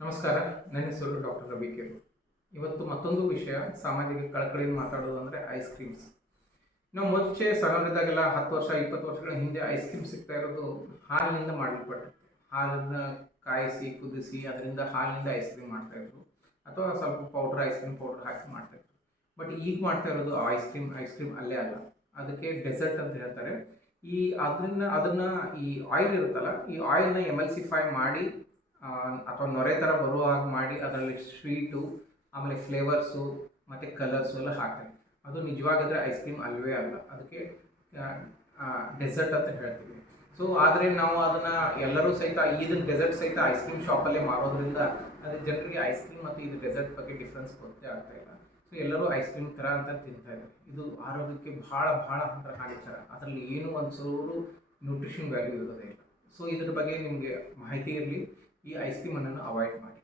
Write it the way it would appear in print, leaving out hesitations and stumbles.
ನಮಸ್ಕಾರ. ನನ್ನ ಹೆಸರು ಡಾಕ್ಟರ್ ರವಿ ಕೆ. ಇವತ್ತು ಮತ್ತೊಂದು ವಿಷಯ ಸಾಮಾಜಿಕ ಕಳಕಳಿಯಿಂದ ಮಾತಾಡೋದು ಅಂದರೆ ಐಸ್ ಕ್ರೀಮ್ಸ್. ನಾವು ಮುಂಚೆ ಸಣ್ಣವರಿದ್ದಾಗೆಲ್ಲ 10 ವರ್ಷ 20 ವರ್ಷಗಳ ಹಿಂದೆ ಐಸ್ ಕ್ರೀಮ್ ಸಿಗ್ತಾ ಇರೋದು ಹಾಲಿನಿಂದ ಮಾಡಲ್ಪಟ್ಟಿರುತ್ತೆ. ಹಾಲನ್ನು ಕಾಯಿಸಿ ಕುದಿಸಿ ಅದರಿಂದ ಹಾಲಿನಿಂದ ಐಸ್ ಕ್ರೀಮ್ ಮಾಡ್ತಾಯಿದ್ರು, ಅಥವಾ ಸ್ವಲ್ಪ ಐಸ್ ಕ್ರೀಮ್ ಪೌಡ್ರ್ ಹಾಕಿ ಮಾಡ್ತಾಯಿದ್ರು. ಬಟ್ ಈಗ ಮಾಡ್ತಾ ಇರೋದು ಐಸ್ ಕ್ರೀಮ್ ಅಲ್ಲೇ ಅಲ್ಲ, ಅದಕ್ಕೆ ಡೆಸರ್ಟ್ ಅಂತ ಹೇಳ್ತಾರೆ. ಅದನ್ನು ಈ ಆಯಿಲ್ ಇರುತ್ತಲ್ಲ, ಈ ಆಯಿಲ್ನ ಎಮಲ್ಸಿಫೈ ಮಾಡಿ ಅಥವಾ ನೊರೆ ಥರ ಬರುವ ಹಾಗೆ ಮಾಡಿ ಅದರಲ್ಲಿ ಸ್ವೀಟು, ಆಮೇಲೆ ಫ್ಲೇವರ್ಸು ಮತ್ತು ಕಲರ್ಸು ಎಲ್ಲ ಹಾಕ್ತಾರೆ. ಅದು ನಿಜವಾಗಿದ್ರೆ ಐಸ್ ಕ್ರೀಮ್ ಅಲ್ಲವೇ ಅಲ್ಲ, ಅದಕ್ಕೆ ಡೆಸರ್ಟ್ ಅಂತ ಹೇಳ್ತೀವಿ. ಸೊ ಆದರೆ ನಾವು ಅದನ್ನು ಎಲ್ಲರೂ ಸಹಿತ ಇದನ್ನು ಡೆಸರ್ಟ್ ಸಹಿತ ಐಸ್ ಕ್ರೀಮ್ ಶಾಪಲ್ಲೇ ಮಾರೋದ್ರಿಂದ ಅದು ಜನರಿಗೆ ಐಸ್ ಕ್ರೀಮ್ ಮತ್ತು ಇದು ಡೆಸರ್ಟ್ ಬಗ್ಗೆ ಡಿಫ್ರೆನ್ಸ್ ಗೊತ್ತೇ ಆಗ್ತಾ ಇಲ್ಲ. ಸೊ ಎಲ್ಲರೂ ಐಸ್ ಕ್ರೀಮ್ ಥರ ಅಂತ ತಿಂತಾ ಇದ್ದಾರೆ. ಇದು ಆರೋಗ್ಯಕ್ಕೆ ಭಾಳ ಹಾನಿಕರ. ಅದರಲ್ಲಿ ಏನೂ ಒಂದು ಚೂರು ನ್ಯೂಟ್ರಿಷನ್ ವ್ಯಾಲ್ಯೂ ಇರೋದೇ ಇಲ್ಲ. ಸೊ ಇದ್ರ ಬಗ್ಗೆ ನಿಮಗೆ ಮಾಹಿತಿ ಇರಲಿ, ಈ ಐಸ್ ಕ್ರೀಮನ್ನು ಅವಾಯ್ಡ್ ಮಾಡಿ.